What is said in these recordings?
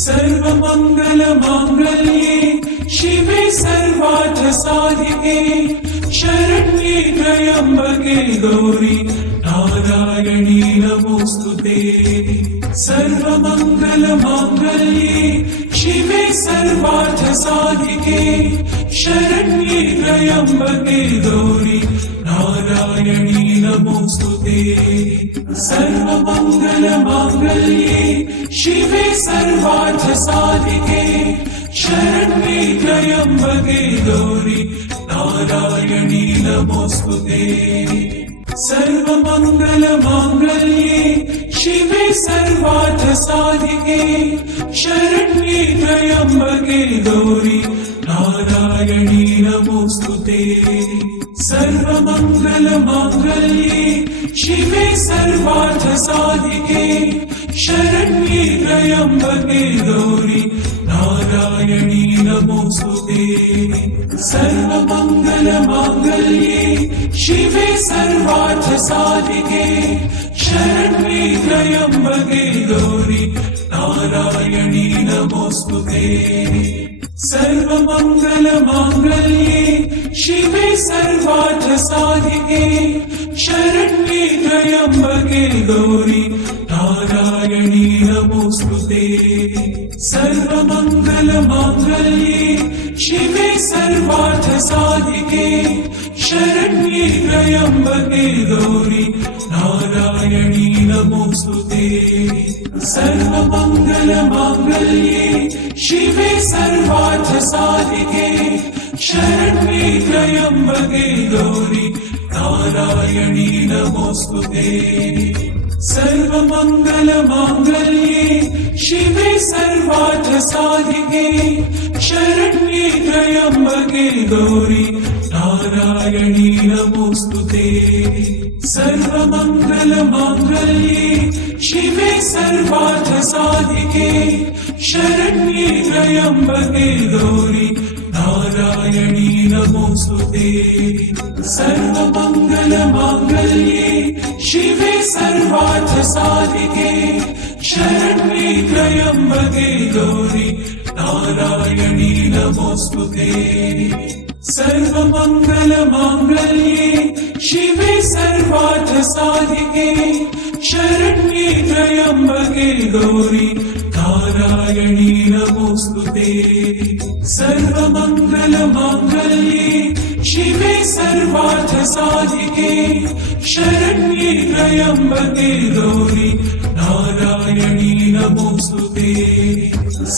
सर्वमङ्गलमाङ्गल्ये शिवे सर्वार्थसाधिके शरण्ये त्र्यम्बके गौरि नारायणी नमोस्तुते। सर्वमङ्गलमाङ्गल्ये शिवे सर्वार्थसाधिके शरण्ये त्र्यम्बके गौरि नारायणी नमोस्तुते। सर्वमङ्गलमाङ्गल्ये शिवे सर्वार्थसाधिके शरण्ये त्र्यम्बके गौरि नारायणी नमोस्तुते। सर्वमङ्गलमाङ्गल्ये शिवे सर्वार्थसाधिके शरण्ये त्र्यम्बके गौरि नारायणी नमोस्तुते। सर्वमङ्गलमाङ्गल्ये शिवे सर्वार्थसाधिके शरण्ये त्र्यम्बके गौरि नारायणी नमोस्तुते। सर्वमङ्गलमाङ्गल्ये शिवे सर्वार्थसाधिके शरण्ये त्र्यम्बके गौरि नारायणी नमोस्तुते। सर्वमङ्गलमाङ्गल्ये शिवे सर्वार्थसाधिके शरण्ये त्र्यम्बके गौरि नारायणी नमोस्तुते। सर्वमङ्गलमाङ्गल्ये शिवे सर्वार्थसाधिके शरण्ये त्र्यम्बके गौरि नारायणी नमोस्तुते। सर्वमङ्गलमाङ्गल्ये शिवे सर्वार्थसाधिके शरण्ये त्र्यम्बके गौरि नारायणी नमोस्तुते। सर्वमङ्गलमाङ्गल्ये शिवे सर्वार्थसाधिके शरण्ये त्र्यम्बके गौरि नारायणी नमोस्तुते। सर्वमङ्गलमाङ्गल्ये शिवे सर्वार्थसाधिके शरण्ये त्र्यम्बके गौरि नारायणी नमोस्तुते। सर्वमङ्गलमाङ्गल्ये शिवे सर्वार्थसाधिके शरण्ये त्र्यम्बके गौरि नारायणी नमोस्तुते। सर्वमङ्गलमाङ्गल्ये शिवे सर्वार्थसाधिके शरण्ये त्र्यम्बके गौरि नारायणी नमोस्तुते। सर्वमङ्गलमाङ्गल्ये शिवे सर्वार्थसाधिके शरण्ये त्र्यम्बके गौरि नारायणी नमोस्तुते।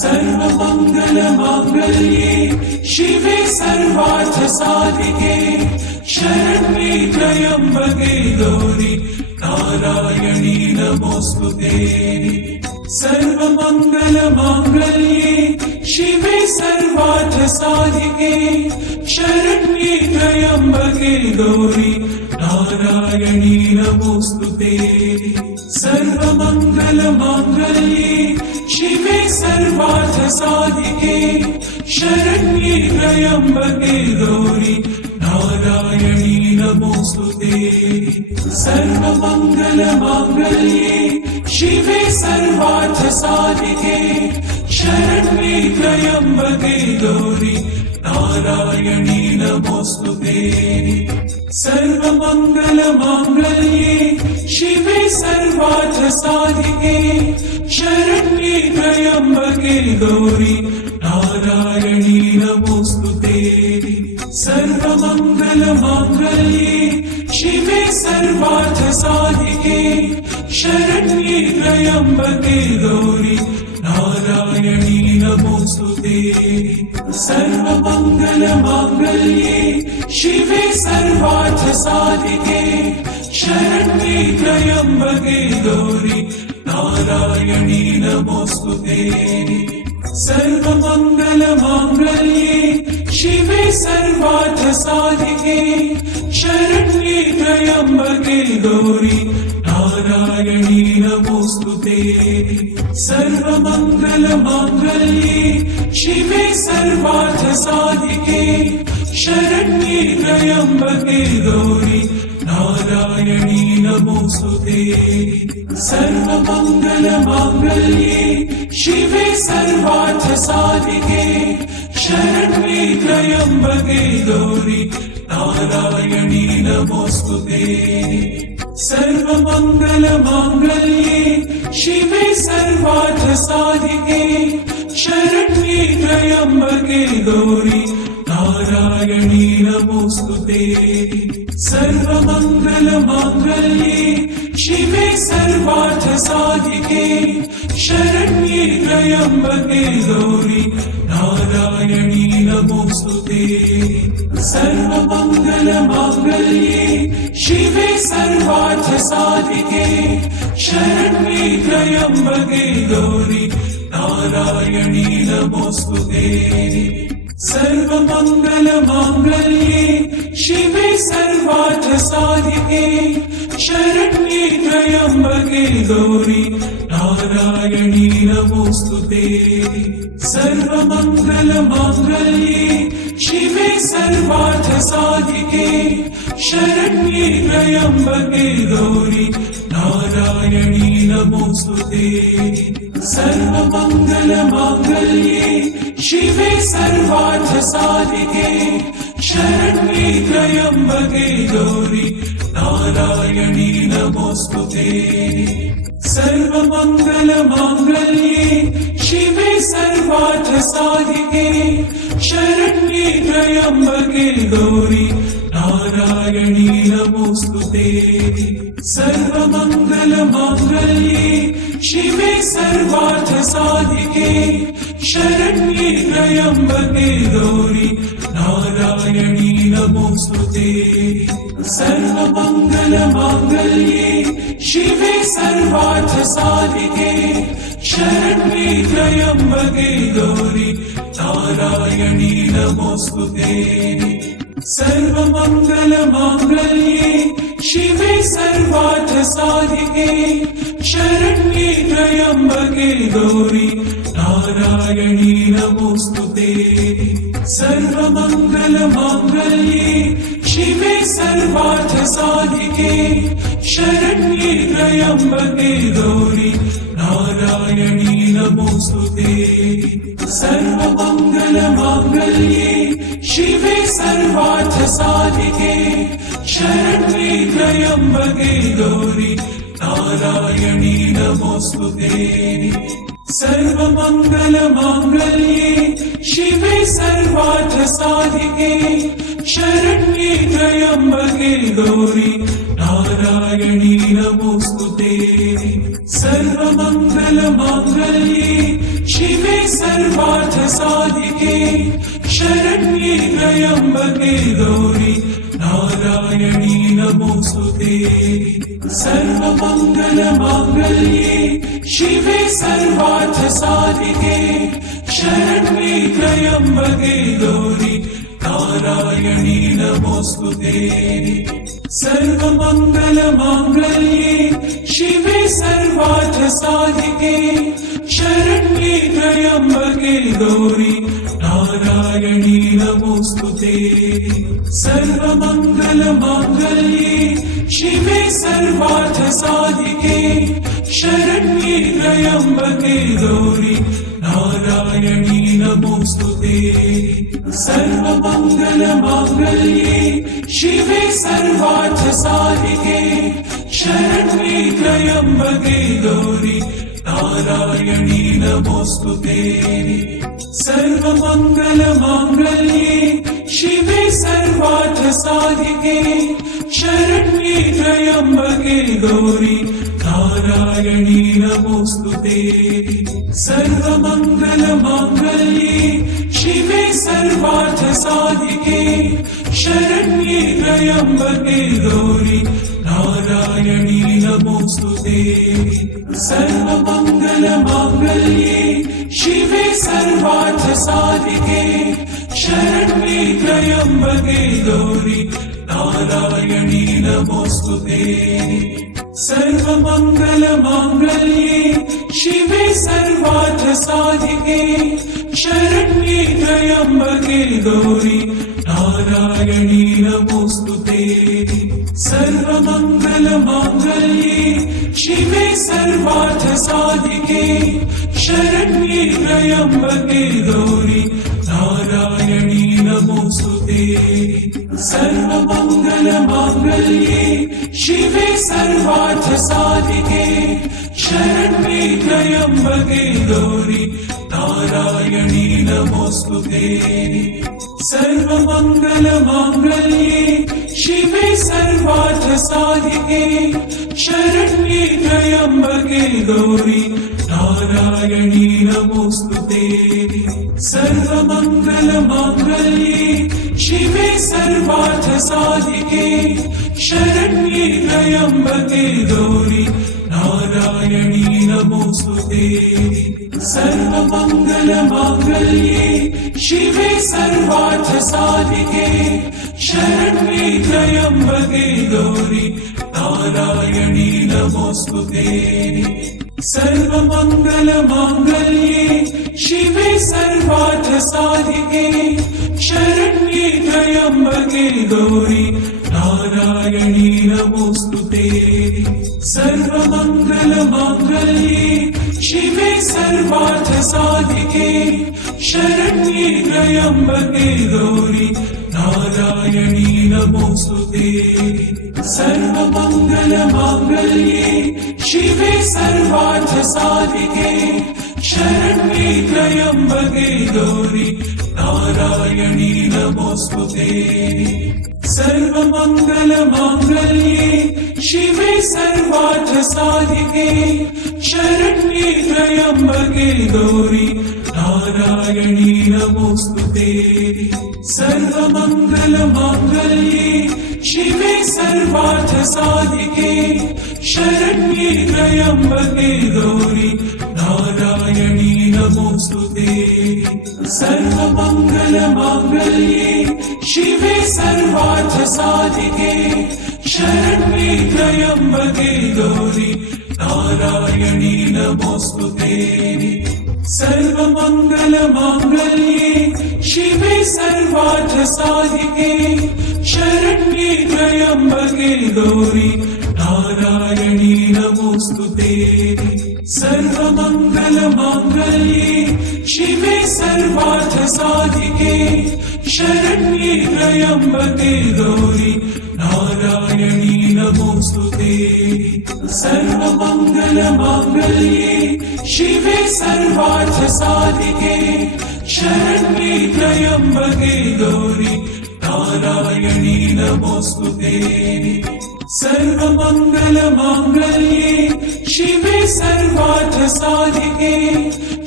सर्वमङ्गलमाङ्गल्ये शिवे सर्वार्थसाधिके शरण्ये त्र्यम्बके गौरि नारायणी नमोस्तुते। सर्वमङ्गलमाङ्गल्ये शिवे सर्वार्थसाधिके शरण्ये त्र्यम्बके गौरि नारायणी नमोस्तुते। सर्वमङ्गलमाङ्गल्ये शिवे सर्वार्थसाधिके शरण्ये त्र्यम्बके गौरि नारायणी नमोस्तुते। सर्वमङ्गलमाङ्गल्ये शिवे सर्वार्थसाधिके शरण्ये त्र्यम्बके गौरि नारायणी नमोस्तुते। सर्वमङ्गलमाङ्गल्ये शिवे सर्वार्थसाधिके शरण्ये त्र्यम्बके गौरि नारायणी नमोस्तुते। सर्वमङ्गलमाङ्गल्ये शिवे सर्वार्थसाधिके शरण्ये त्र्यम्बके गौरि नारायणी नमोस्तुते। सर्वमङ्गलमाङ्गल्ये शिवे सर्वार्थसाधिके शरण्ये त्र्यम्बके गौरि नारायणी नमोस्तुते। सर्वमङ्गलमाङ्गल्ये शिवे सर्वार्थसाधिके शरण्ये त्र्यम्बके गौरि नारायणी नमोस्तुते। सर्वमङ्गलमाङ्गल्ये शिवे सर्वार्थसाधिके शरण्ये त्र्यम्बके गौरि नारायणी नमोस्तुते। सर्वमङ्गलमाङ्गल्ये शिवे सर्वार्थसाधिके शरण्ये त्र्यम्बके गौरि नारायणी नमोस्तुते। सर्वमङ्गलमाङ्गल्ये शिवे सर्वार्थसाधिके शरण्ये त्र्यम्बके गौरि नारायणी नमोस्तुते। सर्वमङ्गलमाङ्गल्ये शिवे सर्वार्थसाधिके शरण्ये त्र्यम्बके गौरि नारायणी नमोस्तुते। सर्वमङ्गलमाङ्गल्ये शिवे सर्वार्थसाधिके शरण्ये त्र्यम्बके गौरि नारायणी नमोस्तुते। सर्वमङ्गलमाङ्गल्ये शिवे सर्वार्थसाधिके शरण्ये त्र्यम्बके गौरि नारायणी नमोस्तुते। सर्वमङ्गलमाङ्गल्ये शिवे सर्वार्थसाधिके शरण्ये त्र्यम्बके गौरि नारायणी नमोस्तुते। सर्वमङ्गलमाङ्गल्ये शिवे सर्वार्थसाधिके शरण्ये त्र्यम्बके गौरि नारायणी नमोस्तुते। सर्वमङ्गलमाङ्गल्ये शिवे सर्वार्थसाधिके शरण्ये त्र्यम्बके गौरि नारायणी नमोस्तुते। सर्वमङ्गलमाङ्गल्ये शिवे सर्वार्थसाधिके शरण्ये त्र्यम्बके गौरि नारायणी नमोस्तुते। सर्वमङ्गलमाङ्गल्ये शिवे सर्वार्थसाधिके शरण्ये त्र्यम्बके गौरि नारायणी नमोस्तुते। सर्वमङ्गलमाङ्गल्ये शिवे सर्वार्थसाधिके शरण्ये त्र्यम्बके गौरि नारायणी नमोस्तुते। सर्वमङ्गलमाङ्गल्ये शिवे सर्वार्थसाधिके शरण्ये त्र्यम्बके गौरि नारायणी नमोस्तुते। सर्वमङ्गलमाङ्गल्ये शिवे सर्वार्थसाधिके शरण्ये त्र्यम्बके गौरि नारायणी नमोस्तुते। सर्वमङ्गलमाङ्गल्ये शिवे सर्वार्थसाधिके शरण्ये त्र्यम्बके गौरि नारायणी नमोस्तुते। सर्वमङ्गलमाङ्गल्ये शिवे सर्वार्थसाधिके शरण्ये त्र्यम्बके गौरि नारायणी नमोस्तुते। सर्वमङ्गलमाङ्गल्ये शिवे सर्वार्थसाधिके शरण्ये त्र्यम्बके गौरि नारायणी नमोस्तुते। सर्वमङ्गलमाङ्गल्ये शिवे सर्वार्थसाधिके शरण्ये त्र्यम्बके गौरि नारायणी नमोस्तुते। सर्वमङ्गलमाङ्गल्ये शिवे सर्वार्थसाधिके शरण्ये त्र्यम्बके गौरि नारायणी नमोस्तुते। सर्वमङ्गलमाङ्गल्ये शिवे सर्वार्थसाधिके शरण्ये त्र्यम्बके गौरि नारायणी नमोस्तुते। सर्वमङ्गलमाङ्गल्ये शिवे सर्वार्थसाधिके शरण्ये त्र्यम्बके गौरि नारायणी नमोस्तुते। सर्वमङ्गलमाङ्गल्ये शिवे सर्वार्थसाधिके शरण्ये त्र्यम्बके गौरि नारायणी नमोस्तुते। सर्वमङ्गलमाङ्गल्ये शिवे सर्वार्थसाधिके शरण्ये त्र्यम्बके गौरि नारायणी नमोस्तुते। सर्वमङ्गलमाङ्गल्ये शिवे सर्वार्थसाधिके शरण्ये त्र्यम्बके गौरि नारायणी नमोस्तुते। सर्वमङ्गलमाङ्गल्ये शिवे सर्वार्थसाधिके शरण्ये त्र्यम्बके गौरि नारायणी नमोस्तुते। सर्वमङ्गलमाङ्गल्ये शिवे सर्वार्थसाधिके शरण्ये त्र्यम्बके गौरि नारायणी नमोस्तुते। सर्वमङ्गलमाङ्गल्ये शिवे सर्वार्थसाधिके शरण्ये त्र्यम्बके गौरि नारायणी नमोस्तुते। सर्वमङ्गलमाङ्गल्ये शिवे सर्वार्थसाधिके शरण्ये त्र्यम्बके गौरि नारायणी नमोस्तुते। सर्वमङ्गलमाङ्गल्ये शिवे सर्वार्थसाधिके शरण्ये त्र्यम्बके गौरि नारायणी नमोस्तुते। सर्वमङ्गलमाङ्गल्ये शिवे सर्वार्थसाधिके शरण्ये त्र्यम्बके गौरि नारायणी नमोस्तुते। सर्वमङ्गलमाङ्गल्ये शिवे सर्वार्थसाधिके शरण्ये त्र्यम्बके गौरि नारायणी नमोस्तुते। सर्वमङ्गलमाङ्गल्ये शिवे सर्वार्थसाधिके शरण्ये त्र्यम्बके गौरि नारायणी नमोस्तुते। सर्वमङ्गलमाङ्गल्ये शिवे सर्वार्थसाधिके शरण्ये त्र्यम्बके गौरि नारायणी नमोस्तुते। सर्वमङ्गलमाङ्गल्ये शिवे सर्वार्थसाधिके शरण्ये त्र्यम्बके गौरि नारायणी नमोस्तुते। सर्वमङ्गलमाङ्गल्ये शिवे सर्वार्थसाधिके शरण्ये त्र्यम्बके गौरि नारायणी नमोस्तुते। सर्वमङ्गलमाङ्गल्ये शिवे सर्वार्थसाधिके शरण्ये त्र्यम्बके गौरि नारायणी नमोस्तुते। सर्वमङ्गलमाङ्गल्ये शिवे सर्वार्थसाधिके शरण्ये त्र्यम्बके गौरि नारायणी नमोस्तुते। सर्वमङ्गलमाङ्गल्ये शिवे सर्वार्थसाधिके शरण्ये त्र्यम्बके गौरि नारायणी नमोस्तुते। सर्वमङ्गलमाङ्गल्ये शिवे सर्वार्थसाधिके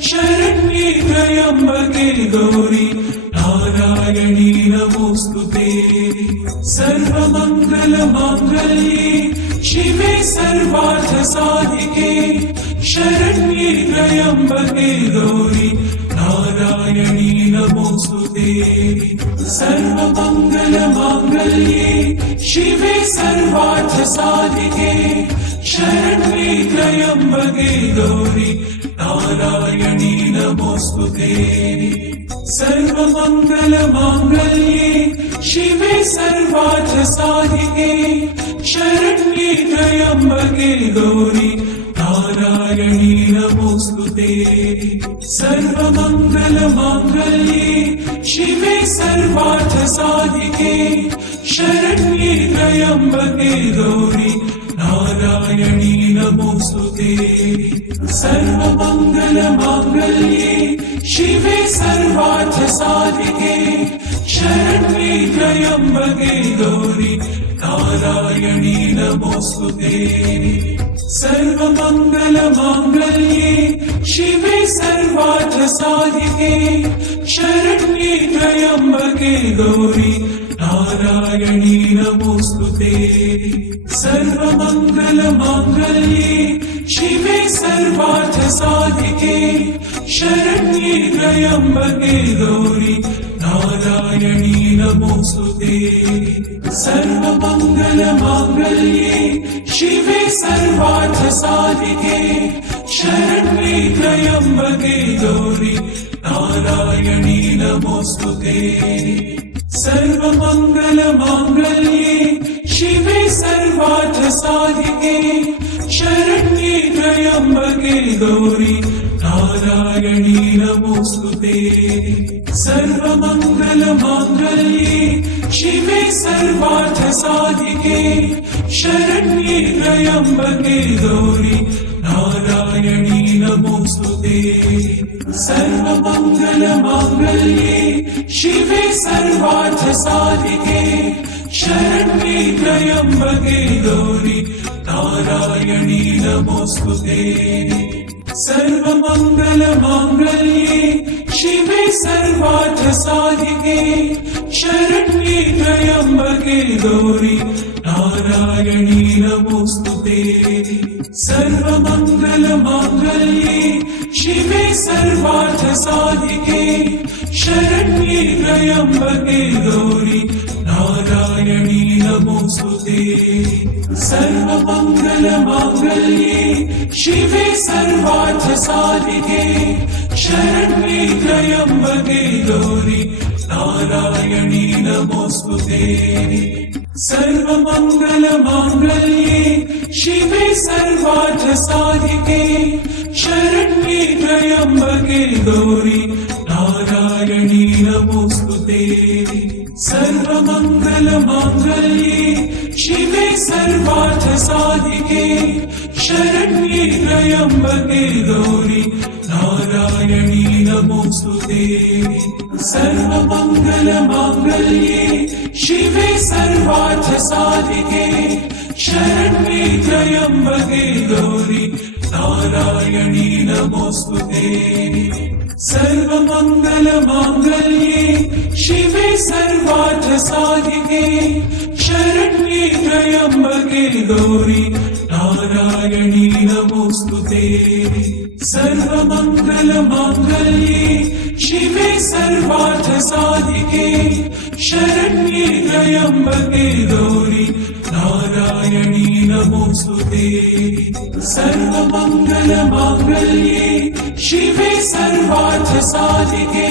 शरण्ये त्र्यम्बके गौरि नारायणी नमोस्तुते। सर्वमङ्गलमाङ्गल्ये शिवे सर्वार्थसाधिके शरण्ये त्र्यम्बके गौरि नारायणी नमोस्तुते। सर्वमङ्गलमाङ्गल्ये शिवे सर्वार्थसाधिके शरण्ये त्र्यम्बके गौरि नारायणी नमोस्तुते। सर्वमङ्गलमाङ्गल्ये शिवे सर्वार्थसाधिके शरण्ये त्र्यम्बके गौरि नारायणी नमोस्तुते। सर्वमङ्गलमाङ्गल्ये शिवे सर्वार्थसाधिके शरण्ये त्र्यम्बके गौरि नारायणी नमोस्तुते। सर्वमङ्गलमाङ्गल्ये शिवे सर्वार्थसाधिके शरण्ये त्र्यम्बके गौरि नारायणी नमोस्तुते। सर्वमङ्गलमाङ्गल्ये शिवे सर्वार्थसाधिके शरण्ये त्र्यम्बके गौरि नारायणी नमोस्तुते। सर्वमङ्गलमाङ्गल्ये शिवे सर्वार्थसाधिके शरण्ये त्र्यम्बके गौरि नारायणी नमोस्तुते। सर्वमङ्गलमाङ्गल्ये शिवे सर्वार्थसाधिके शरण्ये त्र्यम्बके गौरि नारायणी नमोस्तुते। सर्वमङ्गलमाङ्गल्ये शिवे सर्वार्थसाधिके शरण्ये त्र्यम्बके गौरि नारायणी नमोऽस्तुते सर्वमङ्गलमाङ्गल्ये शिवे सर्वार्थसाधिके शरण्ये त्र्यम्बके गौरि नारायणी नमोऽस्तुते सर्वमङ्गलमाङ्गल्ये शिवे सर्वार्थसाधिके शरण्ये त्र्यम्बके गौरि नारायणी नमोऽस्तुते सर्वमङ्गलमाङ्गल्ये शिवे सर्वार्थसाधिके शरण्ये त्र्यम्बके गौरि नारायणी नमोऽस्तुते सर्वमङ्गलमाङ्गल्ये शिवे सर्वार्थसाधिके शरण्ये त्र्यम्बके गौरि नारायणी नमोऽस्तुते सर्वमङ्गलमाङ्गल्ये शिवे सर्वार्थसाधिके शरण्ये त्र्यम्बके गौरि नारायणी नमोऽस्तुते सर्वमङ्गलमाङ्गल्ये शिवे सर्वार्थसाधिके शरण्ये त्र्यम्बके गौरि नारायणी नमोऽस्तुते सर्वमङ्गलमाङ्गल्ये शिवे सर्वार्थसाधिके शरण्ये त्र्यम्बके गौरि नारायणी नमोऽस्तुते सर्वमङ्गलमाङ्गल्ये शिवे सर्वार्थसाधिके शरण्ये त्र्यम्बके गौरि नारायणी नमोऽस्तुते सर्वमङ्गलमाङ्गल्ये शिवे सर्वार्थसाधिके शरण्ये त्र्यम्बके गौरि नारायणी नमोऽस्तुते सर्वमङ्गलमाङ्गल्ये शिवे सर्वार्थसाधिके शरण्ये त्र्यम्बके गौरि नारायणी नमोऽस्तुते सर्वमङ्गलमाङ्गल्ये शिवे सर्वार्थसाधिके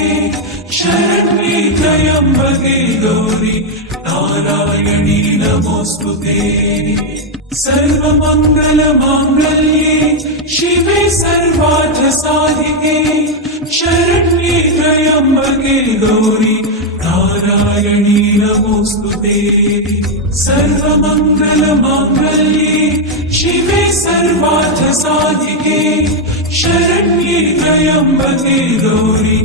शरण्ये त्र्यम्बके गौरि नारायणी नमोऽस्तुते सर्वमङ्गलमाङ्गल्ये शिवे सर्वार्थसाधिके शरण्ये त्र्यम्बके गौरि नारायणी नमोऽस्तुते सर्वमङ्गलमाङ्गल्ये शिवे सर्वार्थसाधिके शरण्ये त्र्यम्बके गौरि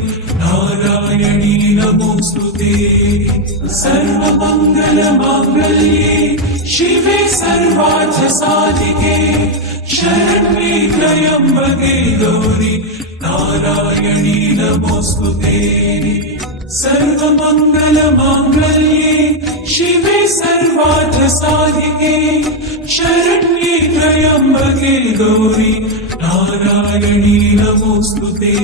नारायणी नमोऽस्तुते सर्वमङ्गलमाङ्गल्ये शिवे सर्वार्थसाधिके शरण्ये त्र्यम्बके गौरि नारायणी नमोऽस्तुते सर्वमङ्गलमाङ्गल्ये शिवे सर्वार्थसाधिके शरण्ये त्र्यम्बके गौरि नारायणी नमोऽस्तुते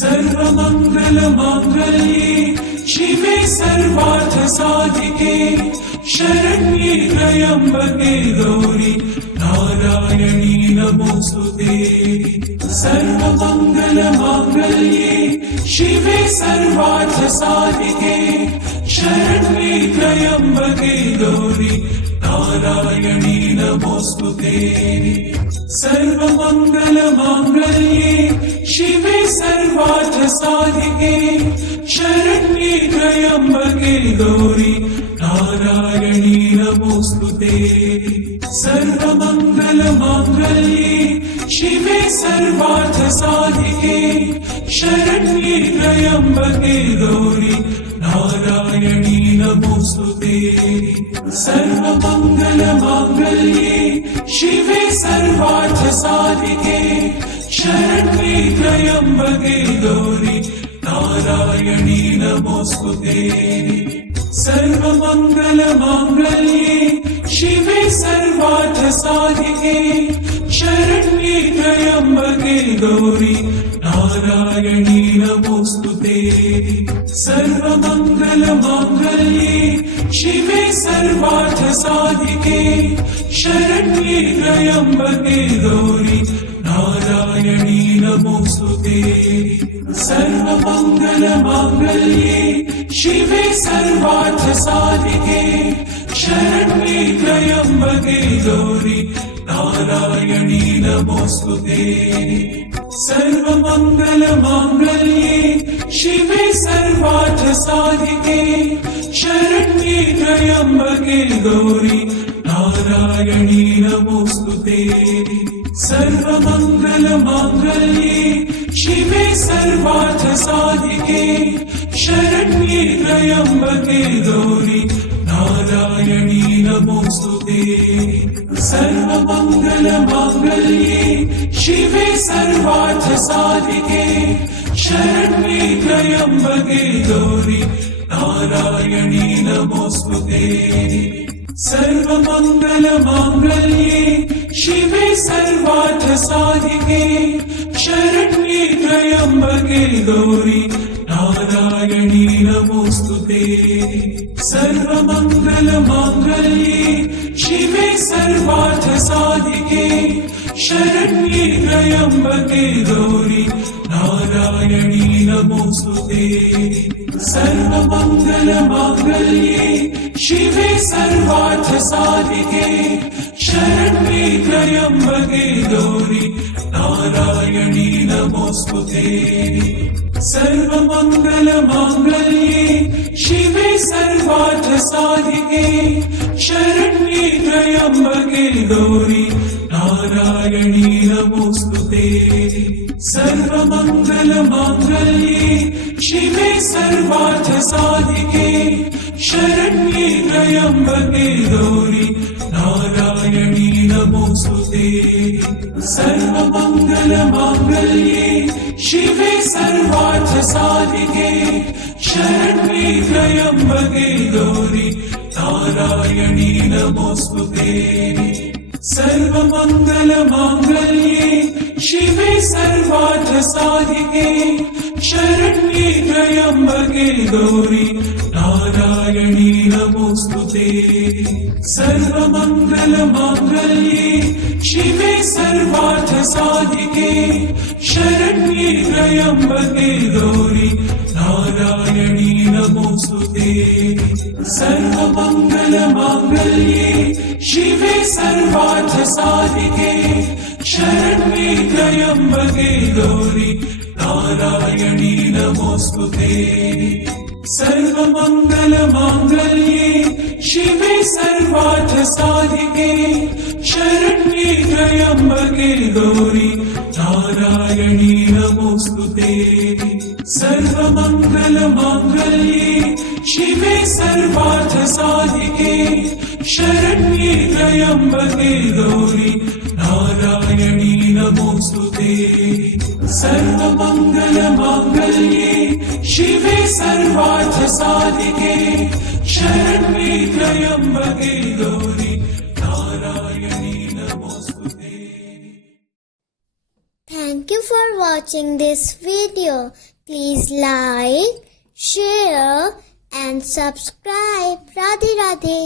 सर्वमङ्गलमाङ्गल्ये शिवे सर्वार्थसाधिके शरण्ये त्र्यम्बके गौरि नारायणी नमोऽस्तुते सर्वमङ्गलमाङ्गल्ये शिवे सर्वार्थसाधिके शरण्ये त्र्यम्बके गौरि नारायणी नमोऽस्तुते सर्वमङ्गलमाङ्गल्ये शिवे सर्वार्थसाधिके शरण्ये त्र्यम्बके गौरि नारायणी नमोऽस्तुते सर्वमङ्गलमाङ्गल्ये शिवे सर्वार्थसाधिके शरण्ये त्र्यम्बके गौरि नारायणी नमोऽस्तुते सर्वमङ्गलमाङ्गल्ये शिवे सर्वार्थसाधिके शरण्ये त्र्यम्बके गौरि नारायणी नमोऽस्तुते सर्वमङ्गलमाङ्गल्ये शिवे सर्वार्थसाधिके शरण्ये त्र्यम्बके गौरि नारायणी नमोऽस्तुते सर्वमङ्गलमाङ्गल्ये शिवे सर्वार्थसाधिके शरण्ये त्र्यम्बके गौरि नारायणी नमोस्तुते सर्वमङ्गलमाङ्गल्ये शिवे सर्वार्थसाधिके शरण्ये त्र्यम्बके गौरि नारायणी नमोस्तुते सर्वमङ्गलमाङ्गल्ये शिवे सर्वार्थसाधिके शरण्ये त्र्यम्बके गौरि नारायणी नमोस्तुते सर्वमङ्गलमाङ्गल्ये शिवे सर्वार्थसाधिके शरण्ये त्र्यम्बके गौरि नारायणी नमोस्तुते सर्वमङ्गलमाङ्गल्ये शिवे सर्वार्थसाधिके शरण्ये त्र्यम्बके गौरि नारायणी नमोस्तुते सर्वमङ्गलमाङ्गल्ये शिवे सर्वार्थसाधिके शरण्ये त्र्यम्बके गौरि नारायणी नमोस्तुते सर्वमङ्गलमाङ्गल्ये शिवे सर्वार्थसाधिके शरण्ये त्र्यम्बके गौरि नारायणी नमोस्तुते सर्वमङ्गलमाङ्गल्ये शिवे सर्वार्थसाधिके शरण्ये त्र्यम्बके गौरि नारायणी नमोस्तुते सर्वमङ्गलमाङ्गल्ये शिवे सर्वार्थसाधिके शरण्ये त्र्यम्बके गौरि नारायणी नमोस्तुते सर्वमङ्गलमाङ्गल्ये शिवे सर्वार्थसाधिके शरण्ये त्र्यम्बके गौरि नारायणी नमोस्तुते सर्वमङ्गलमाङ्गल्ये शिवे सर्वार्थसाधिके शरण्ये त्र्यम्बके गौरि नारायणी नमोस्तुते सर्वमङ्गलमाङ्गल्ये शिवे सर्वार्थसाधिके शरण्ये त्र्यम्बके गौरि नारायणी नमोस्तुते सर्वमङ्गलमाङ्गल्ये शिवे सर्वार्थसाधिके शरण्ये त्र्यम्बके गौरि नारायणी नमोस्तुते सर्वमङ्गलमाङ्गल्ये शिवे सर्वार्थसाधिके शरण्ये त्र्यम्बके गौरि नारायणी नमोस्तुते सर्वमङ्गलमाङ्गल्ये शिवे सर्वार्थसाधिके शरण्ये त्र्यम्बके गौरि नारायणी नमोस्तुते सर्वमङ्गलमाङ्गल्ये शिवे सर्वार्थसाधिके शरण्ये त्र्यम्बके गौरि नारायणी नमोस्तुते सर्वमङ्गलमाङ्गल्ये शिवे सर्वार्थसाधिके शरण्ये त्र्यम्बके गौरि नारायणी नमोस्तुते. Thank you for watching this video. Please like, share and subscribe. Radhe Radhe.